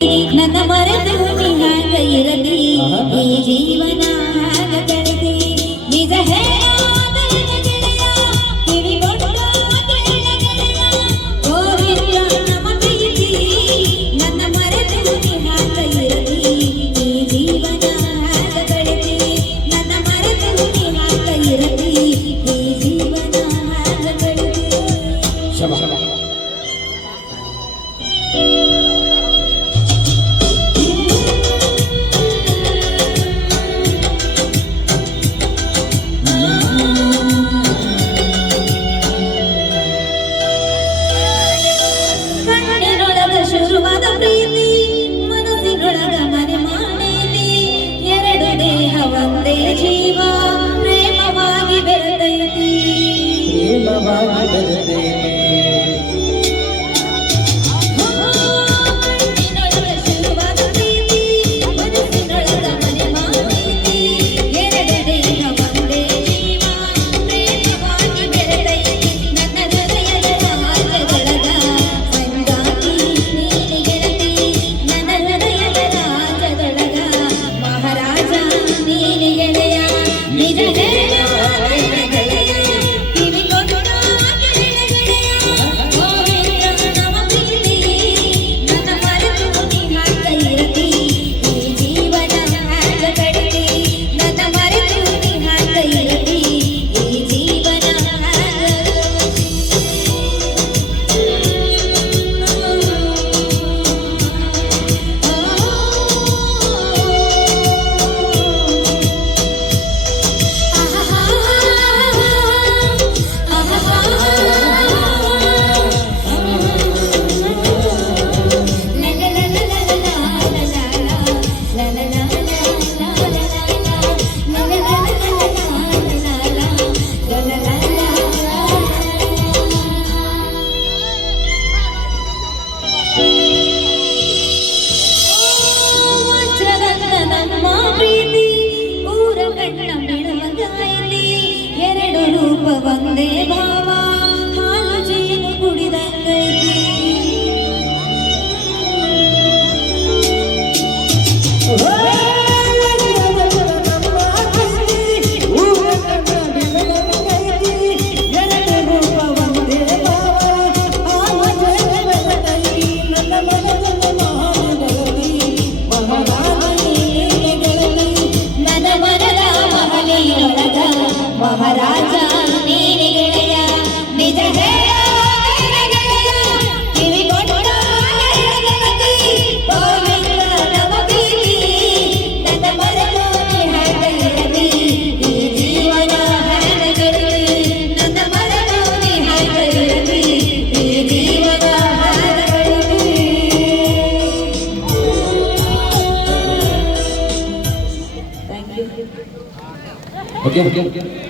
ನನ್ನ ಮರೆತು ನಿಹಾಗ ಇರಲಿ ಈ ಜೀವನ ಹಾಗ ಕಳೆದಿ ನಿಜ ಹೇಳಾದ ಗೆಳೆಯ ಕಿವಿಗೊಟ್ಟ ಕೇಳ ಗೆಳೆಯ ಗೋವಿಂದ ನಮ್ಮ ಪ್ರೀತಿ ನನ್ನ ಮರೆತು ನಿಹಾಗ ಇರಲಿ ಈ ಜೀವನ ಹಾಗ ಕಳೆದಿ ನನ್ನ ಮರೆತು ನಿಹಾಗ ಇರಲಿ ಈ ಜೀವನ ಹಾಗ ಕಳೆದಿ ಶುರುವಾದ ಪ್ರೀತಿ ಮನಸ್ಸಿನೊಳಗ ಮನೆ ಮಾಡೈತಿ ಎರಡು ದೇಹ ಒಂದೇ ಜೀವ ಪ್ರೇಮವಾಗಿ ಬೆರೆತೈತಿ ಶುರುವಾದ ಪ್ರೀತಿ ಮನಸ್ಸಿನೊಳಗ ಮನೆ ಮಾಡೈತಿ ಎರಡು ದೇಹ ಒಂದೇ ಜೀವ ಪ್ರೇಮವಾಗಿ ಬೆರೆತೈತಿ ನನ್ನ ಹೃದಯದ ರಾಜದೊಳಗ ಮಹಾರಾಜ ನೀನೆ ಗೆಳೆಯ ನಿಜ ಗೆಳೆಯ ಕಿವಿಗೊಟ್ಟ ಕೇಳ ಗೆಳೆಯ ಗೋವಿಂದ ನಮ್ಮ ಪ್ರೀತಿ ನನ್ನ ಮರೆತು ನಿಹಾಗ ಇರಲಿ ಈ ಜೀವನ ಹಾಗ ಕಳೆದಿ ನನ್ನ ಮರೆತು ನಿಹಾಗ ಇರಲಿ ಈ ಜೀವನ ನಮ್ಮ ಪ್ರೀತಿ ಊರ ಕಣ್ಣ ಬೆಳಗಾಯಿತಿ ಎರಡು ರೂಪ ಒಂದೇ ಭಾವ ಹಾಲು ಜೇನು ಕುಡಿದಂಗೈತಿ ಮಹಾರಾಜ ನೀನೆ ಗೆಳೆಯ ನಿಜ ಗೆಳೆಯ ಕಿವಿಗೊಟ್ಟ ಗೋವಿಂದ ನಮ್ಮ ಪ್ರೀತಿ ನನ್ನ ಮರೆತು ನಿಹಾಗ ಇರಲಿ ಈ ಜೀವನ ಹಾಗ ಕಳೆದಿ ನನ್ನ ಮರೆತು ನಿಹಾಗ ಇರಲಿ ಈ ಜೀವನ ಹಾಗ ಕಳೆದಿ. Thank you. Okay.